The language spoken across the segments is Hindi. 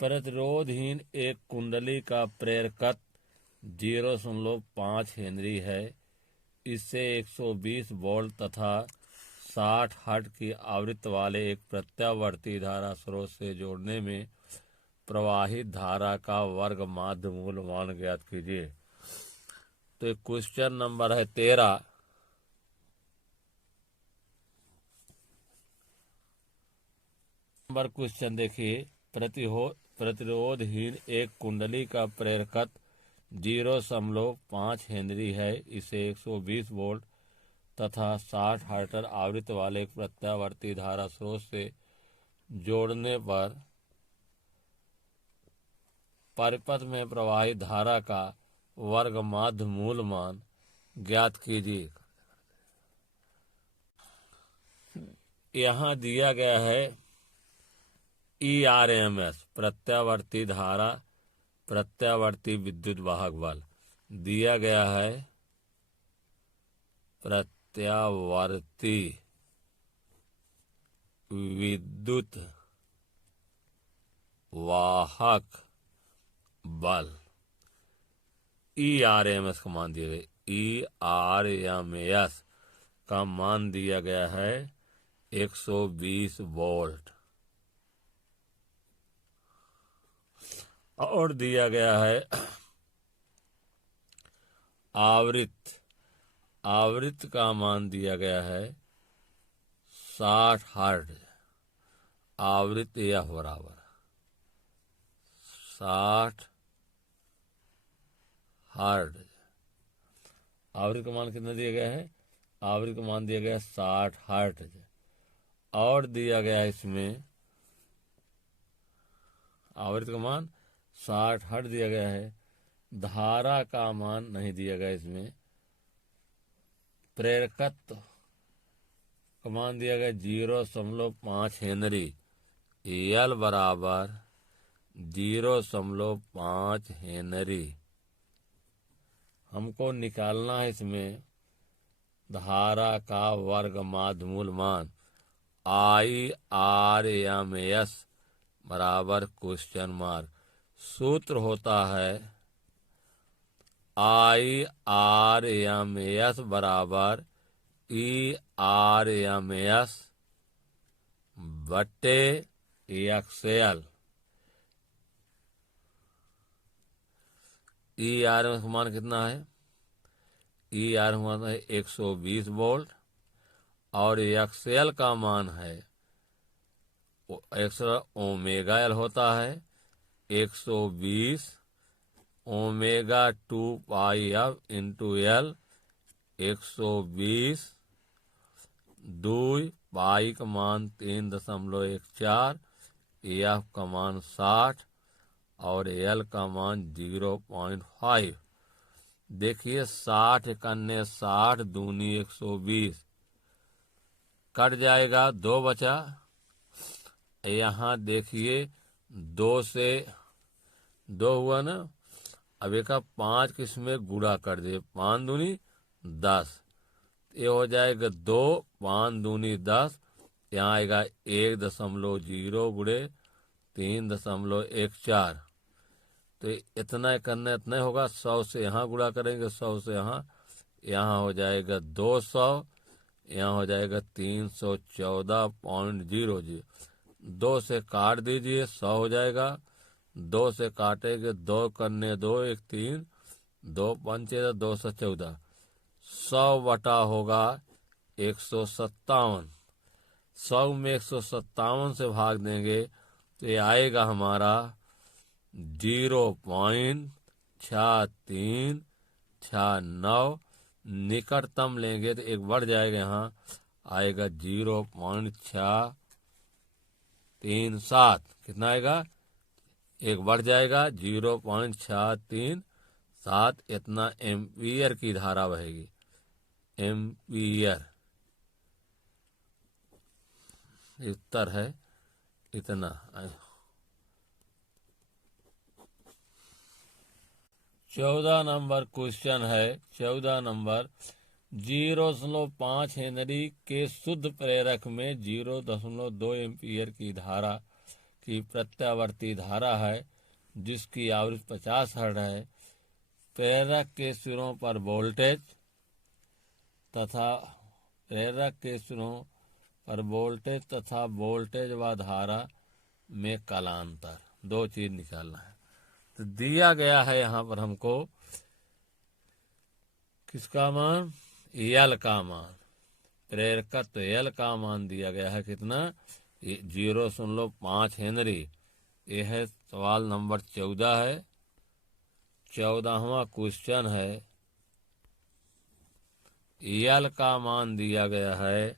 प्रतिरोधहीन एक कुंडली का प्रेरकत्व 0.5 हेनरी है। इससे 120 वोल्ट तथा 60 हर्ट्ज की आवृत्ति वाले एक प्रत्यावर्ती धारा स्रोत से जोड़ने में प्रवाहित धारा का वर्ग माध्य मूल मान ज्ञात कीजिए। तो क्वेश्चन नंबर है 13। नंबर क्वेश्चन देखिए, प्रतिरोधहीन एक कुंडली का प्रेरकत्व 0.5 हेनरी है। इसे 120 वोल्ट तथा 60 हर्ट्ज आवृत्ति वाले एक प्रत्यावर्ती धारा स्रोत से जोड़ने पर परिपथ में प्रवाहित धारा का वर्ग माध्य मूल मान ज्ञात कीजिए। यहाँ दिया गया है ERMS प्रत्यावर्ती धारा, प्रत्यावर्ती विद्युत वाहक बल। दिया गया है प्रत्यावर्ती विद्युत वाहक बल। ERMS का मान दिया गया, ERMS का मान दिया गया है 120 वोल्ट और दिया गया है आवृत्ति का मान दिया गया है 60 हर्ट्ज। आवृत्ति यह बराबर 60 हर्ट्ज। आवृत्ति का मान कितना दिया गया है? आवृत्ति का मान दिया गया 60 हर्ट्ज और दिया गया है इसमें आवृत्ति का मान 60 हर्ट्ज दिया गया है। धारा का मान नहीं दिया गया, इसमें प्रेरकत्व का मान दिया गया 0.5 हेनरी। एल बराबर 0.5 हेनरी। हमको निकालना है इसमें धारा का वर्ग माध्य मूल मान IRMS बराबर क्वेश्चन मार्क। सूत्र होता है IRMS बराबर ERMS बटे XL। ERMS का मान कितना है? ERMS का मान है 120 वोल्ट और XL का मान है ओमेगा L होता है 120 ओमेगा 2 पाई F इंटू L। 120 2 पाई का मान 3.14, F का मान 60 और L का मान 0.5। देखिए 60 कन्ने 60 दूनी 120 कट जाएगा, 2 बचा। यहाँ देखिए 2 से 2 हुआ ना, अब एक 5 किसमें गुणा कर दे, 5 दूनी 10, ये हो जाएगा 2, 5 दूनी 10। यहाँ आएगा 1.0 गुणे 3.14। तो इतना करना इतना होगा। 100 से यहाँ गुणा करेंगे, 100 से यहाँ हो जाएगा 200, यहाँ हो जाएगा 314.00। 2 से काट दीजिए, 100 हो जाएगा। 2 से काटेंगे, 2 करने 2 1 3, 2 पंचे 214। 100 बटा होगा 157। 100 में 157 से भाग देंगे तो ये आएगा हमारा 0.6369। निकटतम लेंगे तो एक बढ़ जाएगा, यहाँ आएगा 0.637। कितना आएगा? एक बढ़ जाएगा 0.637। इतना एम्पियर की धारा बहेगी। एम्पियर उत्तर है इतना। 14 नंबर क्वेश्चन है। 14 नंबर 0.5 हेनरी के शुद्ध प्रेरक में 0.2 एम्पियर की धारा की प्रत्यावर्ती धारा है जिसकी आवृत्ति 50 हर्ट्ज है। प्रेरक के सिरों पर वोल्टेज तथा वोल्टेज व धारा में कालांतर, दो चीज निकालना है। तो दिया गया है यहाँ पर हमको किसका मान, यल का मान, प्रेरकत्व यल का मान दिया गया है कितना, 0.5 हेनरी। यह है सवाल नंबर 14 है। 14वां क्वेश्चन है, यल का मान दिया गया है,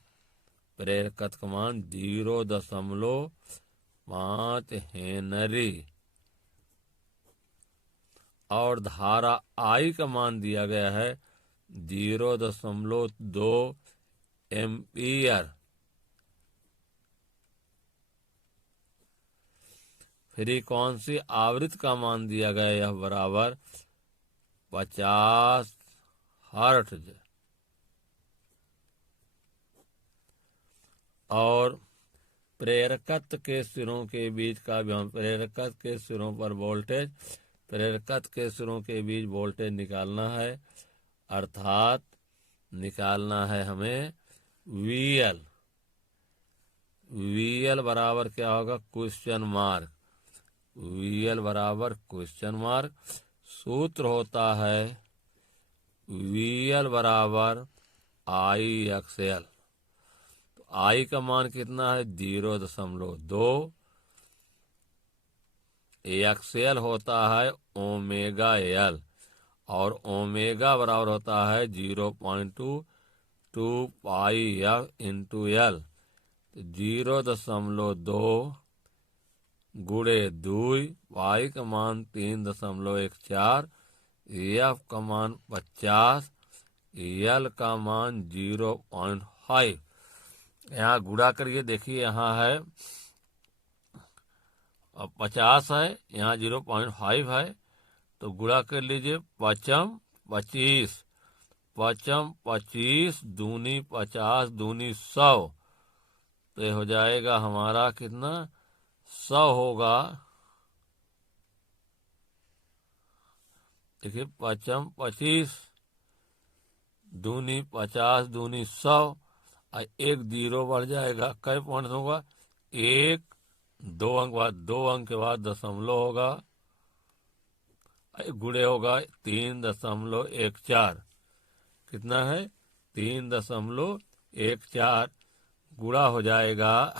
प्रेरकत्व का मान 0.5 हेनरी और धारा आई का मान दिया गया है 0.2 एम्पियर। फ्रीक्वेंसी आवृत्ति का मान दिया गया यह बराबर 50 हर्ट्ज और प्रेरकत्व के सिरों के बीच का भी हम प्रेरकत्व के सिरों पर वोल्टेज, प्रेरकत्व के सिरों के बीच वोल्टेज निकालना है, अर्थात निकालना है हमें VL। VL बराबर क्या होगा, क्वेश्चन मार्क, VL बराबर क्वेश्चन मार्क। सूत्र होता है VL बराबर IXL। तो I का मान कितना है 0.2, XL होता है ओमेगा L और ओमेगा बराबर होता है 0.2 पाई F इंटू L। 0.2 गुणे 2, पाई का मान 3.14, F का मान 50, L का मान 0.5। यहाँ गुणा करिए, देखिए यहाँ है 50 है, यहाँ 0.5 है, तो गुणा कर लीजिए, 5 25, 5 25 दूनी 50 दूनी 100, तो ये हो जाएगा हमारा कितना, 100 होगा। देखिए 5 25 दूनी 50 दूनी 100, और एक 0 बढ़ जाएगा, कै पॉइंट होगा, 1 2 अंक बाद 2 अंक के बाद दशमलव होगा, गुणे होगा 3.14, कितना है 3.14, गुणा हो जाएगा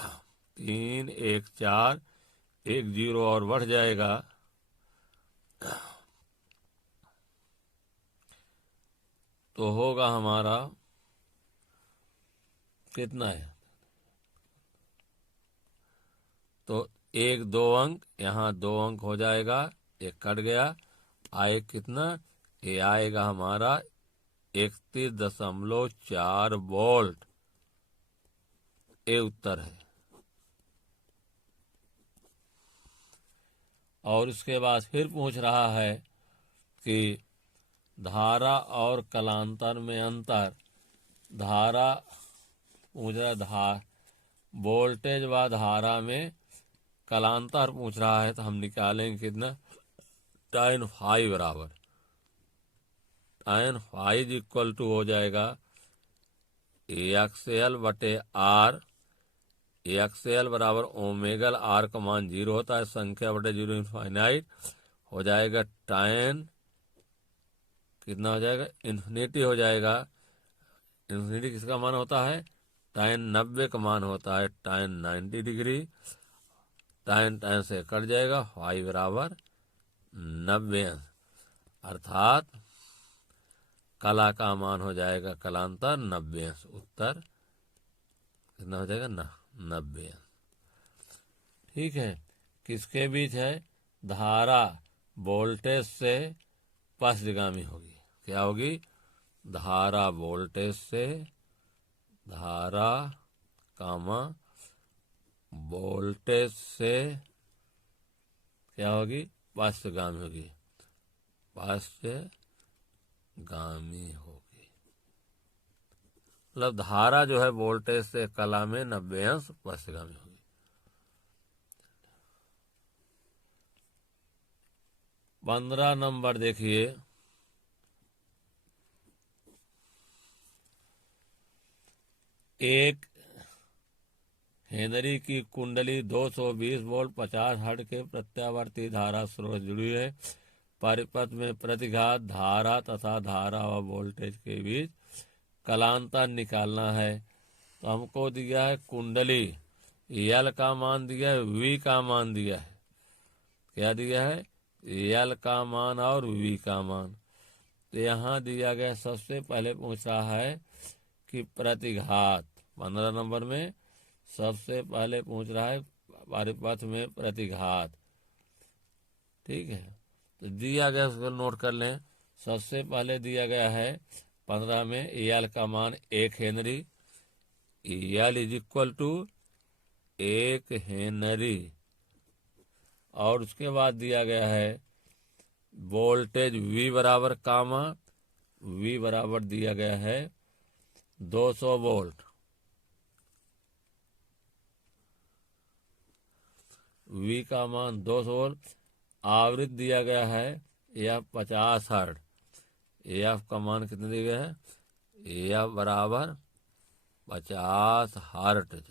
3 1 4, 1 0 और बढ़ जाएगा, तो होगा हमारा कितना है, तो 1 2 अंक, यहाँ 2 अंक हो जाएगा, एक कट गया, आए कितना, ये आएगा हमारा 31.4 वोल्ट। ये उत्तर है। और इसके बाद फिर पूछ रहा है कि धारा और कलांतर में अंतर, धारा पूछ रहा वोल्टेज व धारा में कलांतर पूछ रहा है, तो हम निकालेंगे कितना, tan फाई बराबर tan फाई इक्वल टू हो जाएगा XL बटे R। XL बराबर ओमेगल R का मान 0 होता है, संख्या बटे 0 इनफाइनाइट हो जाएगा, tan कितना हो जाएगा, इन्फिनिटी हो जाएगा। इन्फिनिटी किसका मान होता है, tan 90 का मान होता है, tan 90 डिग्री, tan से कट जाएगा, फाई बराबर 90 अंश, अर्थात कला का मान हो जाएगा कलांतर 90 अंश। उत्तर कितना हो जाएगा, 90 अंश। ठीक है, किसके बीच है, धारा वोल्टेज से पश्चगामी होगी, क्या होगी, धारा वोल्टेज से, धारा कामा वोल्टेज से क्या होगी, पश्चगामी होगी, पश्चगामी होगी, मतलब धारा जो है वोल्टेज से कला में 90 अंश पश्चगामी होगी। 15 नंबर देखिए, एक हेनरी की कुंडली 220 वोल्ट 50 हर्ट्ज के प्रत्यावर्ती धारा स्रोत जुड़ी है। परिपथ में प्रतिघात धारा तथा धारा व वोल्टेज के बीच कलांतर निकालना है। तो हमको दिया है कुंडली, एल का मान दिया है, वी का मान दिया है। क्या दिया है? एल का मान और वी का मान। तो यहाँ दिया गया, सबसे पहले पूछ रहा है कि प्रतिघात, 15 नंबर में सबसे पहले पूछ रहा है परिपथ में प्रतिघात। ठीक है, तो दिया गया उसको नोट कर लें। सबसे पहले दिया गया है 15 में एल का मान 1 henry, L is equal to 1 henry. और उसके बाद दिया गया है वोल्टेज V बराबर कामा, V बराबर दिया गया है 200 वोल्ट, V का मान 200 वोल्ट। आवृत्ति दिया गया है यह 50 हर्ट्ज, एफ का मान कितना दिया गया है? एफ बराबर 50 हर्ट्ज।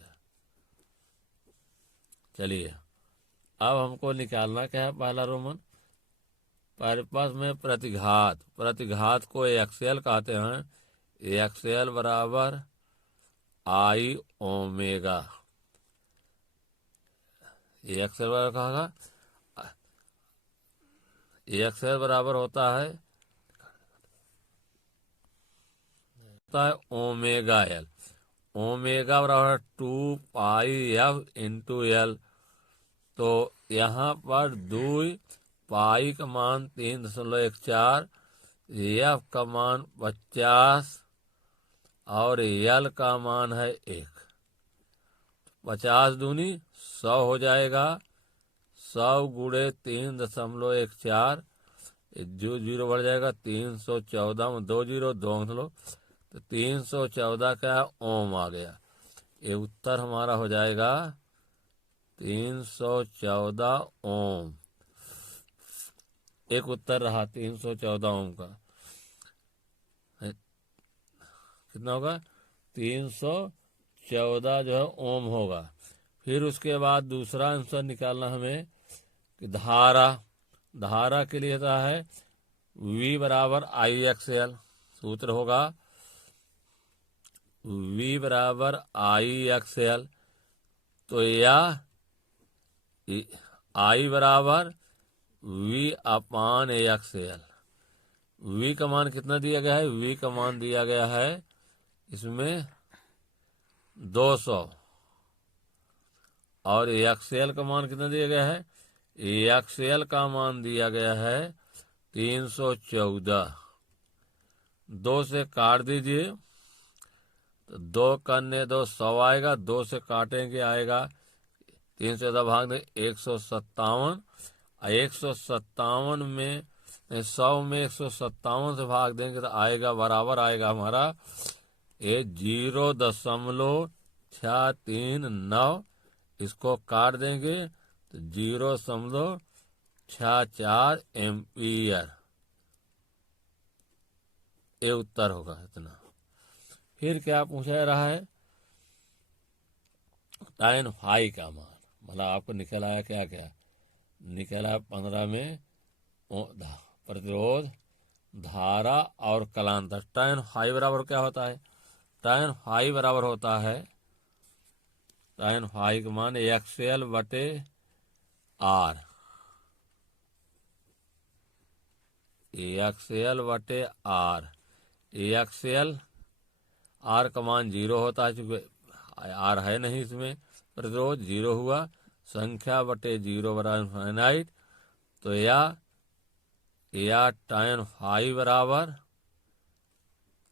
चलिए, अब हमको निकालना क्या है? पहला रोमन, परिपथ में प्रतिघात, प्रतिघात को एक्सएल कहते हैं। एक्सएल बराबर आई ओमेगा, एक्सएल बराबर कहा, एक्सएल बराबर होता है ओमेगा एल। ओमेगा बराबर 2 पाई एफ इंटू एल। तो यहाँ पर 2 पाई का मान 3.14, एफ का मान 50 और एल का मान है 1। 50 दूनी 100 हो जाएगा, 100 गुणे 3.14, जो जीरो बढ़ जाएगा 314 में 2 जीरो 2 मतलब, तो 314 का ओम आ गया। ये उत्तर हमारा हो जाएगा 314 ओम। एक उत्तर रहा 314 ओम का। कितना होगा? 314 जो है ओम होगा। फिर उसके बाद दूसरा आंसर निकालना हमें कि धारा, धारा के लिए होता है V बराबर आई एक्स एल। सूत्र होगा V बराबर आई एक्स एल। तो यह आई बराबर V अपान एक्स एल। V का मान कितना दिया गया है? V का मान दिया गया है इसमें 200, और एक्सएल का मान कितना दिया गया है? एक्सएल का मान दिया गया है 314। 2 से काट दीजिए, तो 2 करने 2 100 आएगा, 2 से काटेंगे आएगा 314 भाग दे 157, 157 में 100 में 157 से भाग देंगे तो आएगा बराबर आएगा हमारा 0.639। इसको काट देंगे तो 0.64 एम्पियर। ये उत्तर होगा इतना। फिर क्या पूछा रहा है? tan फाई का मान, मतलब आपको निकल आया क्या क्या? निकल आया 15 में प्रतिरोध, धारा और कलांतर। tan फाई बराबर क्या होता है? tan फाई बराबर होता है, tan फाई का मान एक्सएल बटे आर, एक्सएल बटे आर। एक्सएल आर का मान 0 होता है, चूंकि आर है नहीं इसमें, प्रतिरोध 0 हुआ। संख्या बटे 0 बराबर इनफाइनाइट। तो या tan फाई बराबर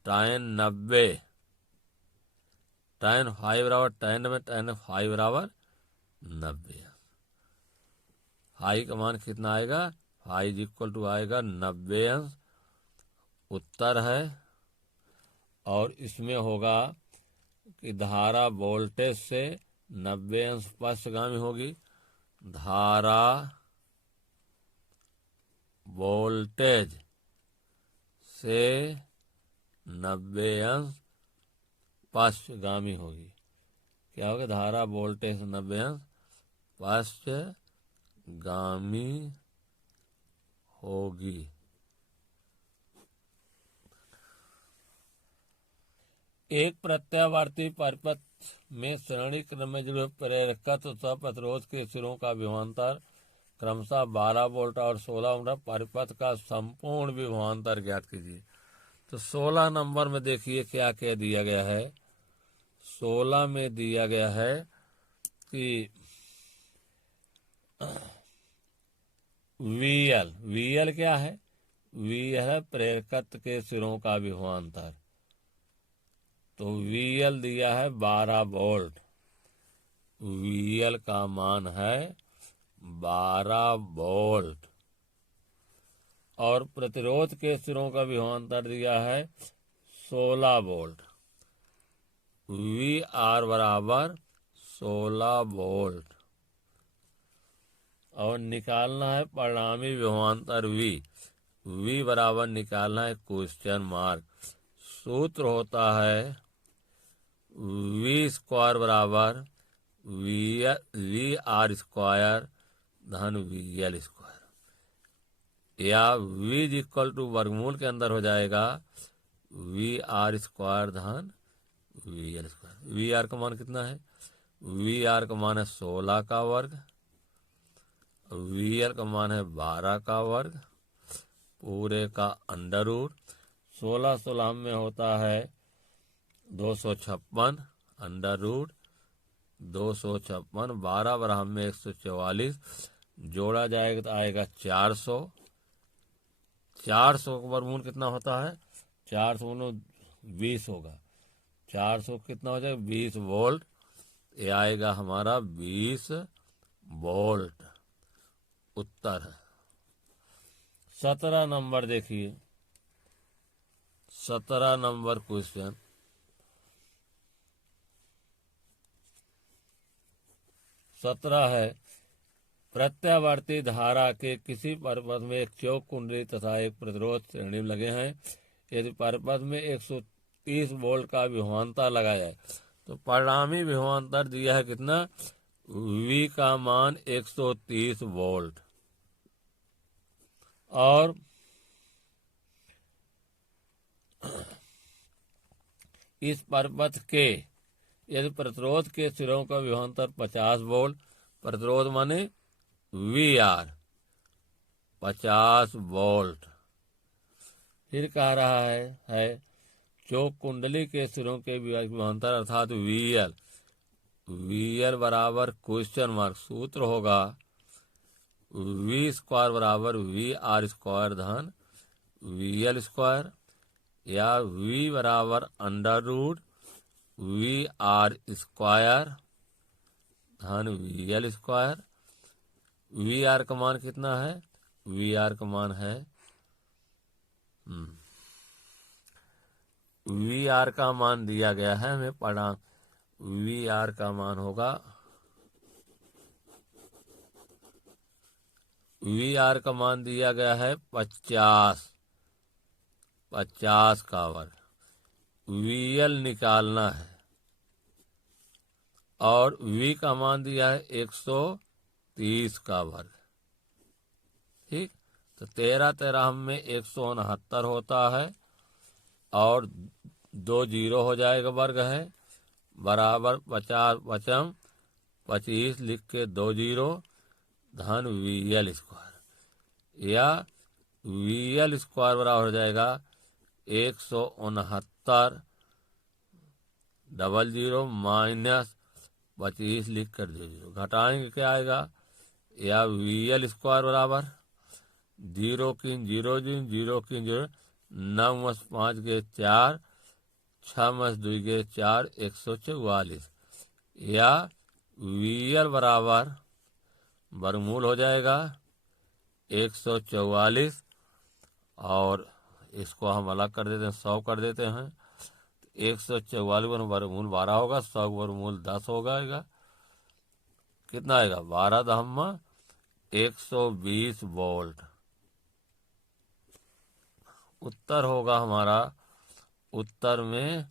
tan 90, tan फाई बराबर tan फाई बराबर 90। फाई का मान कितना आएगा? फाई इज इक्वल टू आएगा 90 अंश। उत्तर है। और इसमें होगा कि धारा वोल्टेज से 90 अंश पक्षगामी होगी। धारा वोल्टेज से 90 अंश पश्चगामी होगी। क्या होगा? धारा वोल्टेज से 90 अंश पश्चगामी होगी। एक प्रत्यावर्ती परिपथ में श्रेणी क्रम में जो प्रेरकत्व तथा प्रतिरोध के सिरों का विभवांतर क्रमशः 12 वोल्ट और 16 वोल्ट, परिपथ का संपूर्ण विभवांतर ज्ञात कीजिए। तो 16 नंबर में देखिए क्या क्या दिया गया है। 16 में दिया गया है कि वीएल क्या है? वीएल है प्रेरकत्व के सिरों का विभवांतर। तो वीएल दिया है 12 वोल्ट। वीएल का मान है 12 वोल्ट। और प्रतिरोध के सिरों का विभवांतर दिया है 16 वोल्ट। वी आर बराबर 16 वोल्ट। और निकालना है परिणामी विभवांतर वी बराबर निकालना है क्वेश्चन मार्क। सूत्र होता है वी स्क्वायर बराबर वी आर स्क्वायर धन वी एल स्क्वायर, या वी इक्वल टू वर्गमूल के अंदर हो जाएगा वी आर स्क्वायर धन V L square. V R का मान कितना है? वी आर का मान है 16 का वर्ग, वी एल का मान है 12 का वर्ग पूरे का अंडर रूट। 16 में होता है 256 अंडर रूट 256, 12 बराबर में 144, जोड़ा जाएगा तो आएगा 400। 400 का वर्गमूल कितना होता है? 400 20 होगा। 400 कितना हो जाएगा? 20 वोल्ट। ये आएगा हमारा 20 वोल्ट उत्तर है। 17 नंबर देखिए। 17 नंबर क्वेश्चन। 17 है प्रत्यावर्ती धारा के किसी परिपथ में एक चौक कुंडली तथा एक प्रतिरोध श्रेणी में लगे हैं। यदि परिपथ में 130 वोल्ट का विभवांतर लगाया जाए तो परिणामी विभवांतर दिया है कितना? V का मान 130 वोल्ट। और इस परिपथ के यदि प्रतिरोध के सिरों का विभवांतर 50 वोल्ट, प्रतिरोध माने VR 50 वोल्ट। फिर कह रहा है चौक कुंडली के सिरों के विभवांतर अर्थात VL बराबर क्वेश्चन मार्क। सूत्र होगा V स्क्वायर बराबर VR स्क्वायर धन VL स्क्वायर, या V बराबर अंडर रूट VR स्क्वायर धन VL स्क्वायर। VR का मान कितना है? VR का मान है VR का मान दिया गया है हमें पढ़ा। VR का मान होगा VR का मान दिया गया है 50 का वर्ग। VL निकालना है और V का मान दिया है 130 का वर्ग। ठीक, तो 13 में 169 होता है और 2 जीरो हो जाएगा, वर्ग है बराबर 50 पचम 25 लिख के 2 जीरो धन VL स्क्वायर, या VL स्क्वायर बराबर हो जाएगा 169 00 माइनस 25 लिख कर 2 जीरो घटाएंगे क्या आएगा, या VL स्क्वायर बराबर 0 की 0 0 की 0 9 मस 5 के 4 6 मस 2 के 4 144, या VL बराबर वर्गमूल हो जाएगा 144 और इसको हम अलग कर देते हैं 100 कर देते हैं। 144 वर्गमूल 12 होगा, 100 वर्गमूल 10 होगा। कितना आएगा 12 दहम्मा 120 वोल्ट। उत्तर होगा हमारा, उत्तर में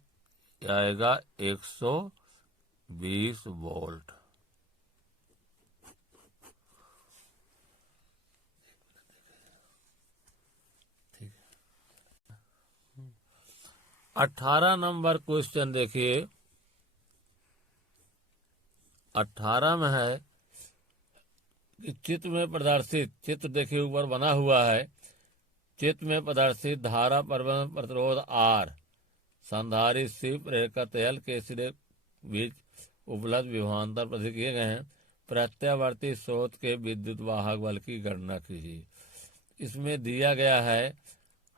आएगा 120 वोल्ट। ठीक है। 18 नंबर क्वेश्चन देखिए। 18 में है कि चित्र में प्रदर्शित, चित्र देखिए ऊपर बना हुआ है, चित्र में प्रदर्शित धारा परिवहन प्रतिरोध R, संधारित्र C, प्रेरकत्व L के सिरे बीच उपलब्ध विभवांतर प्रदर्शित किए गए हैं। प्रत्यावर्ती स्रोत के विद्युत वाहक बल की गणना कीजिए। इसमें दिया गया है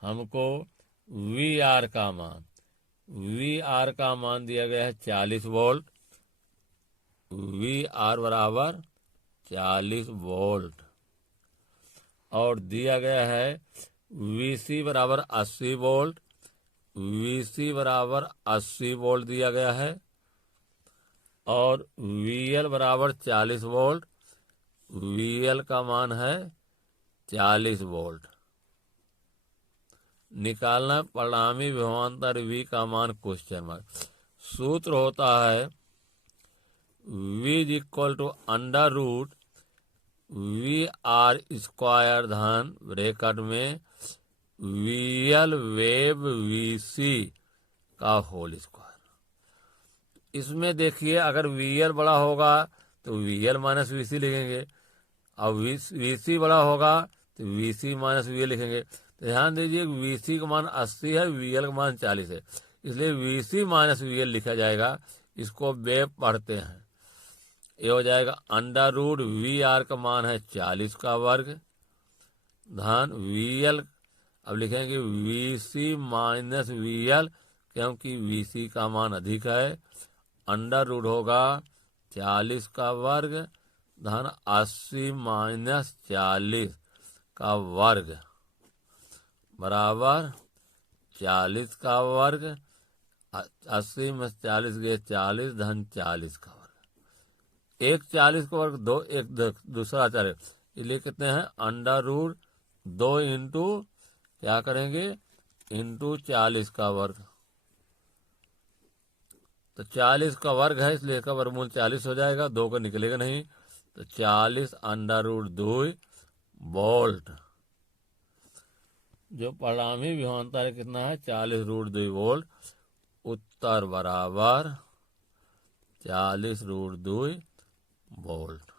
हमको VR का मान, VR का मान दिया गया है 40 वोल्ट, VR बराबर 40 वोल्ट, और दिया गया है VC बराबर 80 वोल्ट, VC बराबर 80 वोल्ट दिया गया है, और VL बराबर 40 वोल्ट, VL का मान है 40 वोल्ट। निकालना परिणामी विभवांतर V का मान क्वेश्चन मार्क। सूत्र होता है V equal to under root VR square धन ब्रैकेट में VL वेव VC का होल स्क्वायर। इसमें देखिए अगर VL बड़ा होगा तो VL माइनस VC लिखेंगे, और VC बड़ा होगा तो VC माइनस VL लिखेंगे। तो ध्यान दीजिए VC का मान 80 है, VL का मान 40 है, इसलिए VC माइनस VL लिखा जाएगा। इसको वेव पढ़ते हैं, ये हो जाएगा अंडर रूट VR का मान है 40 का वर्ग धन VL, अब लिखेंगे VC माइनस VL, क्योंकि VC का मान अधिक है। अंडर रूट होगा 40 का वर्ग धन 80 माइनस 40 का वर्ग बराबर 40 का वर्ग, 80 में 40 गए 40 धन 40 का वर्ग। एक 40 का वर्ग दो, एक दूसरा 40, इसलिए कितने हैं अंडर रूट 2 इंटू क्या करेंगे इंटू 40 का वर्ग। तो 40 का वर्ग है इसलिए इसका वर्गमूल 40 हो जाएगा, 2 का निकलेगा नहीं, तो 40 अंडर रूट 2 वोल्ट। जो परिणामी विभवांतर कितना है 40 रूट 2 वोल्ट। उत्तर बराबर 40 रूट 2 वोल्ट।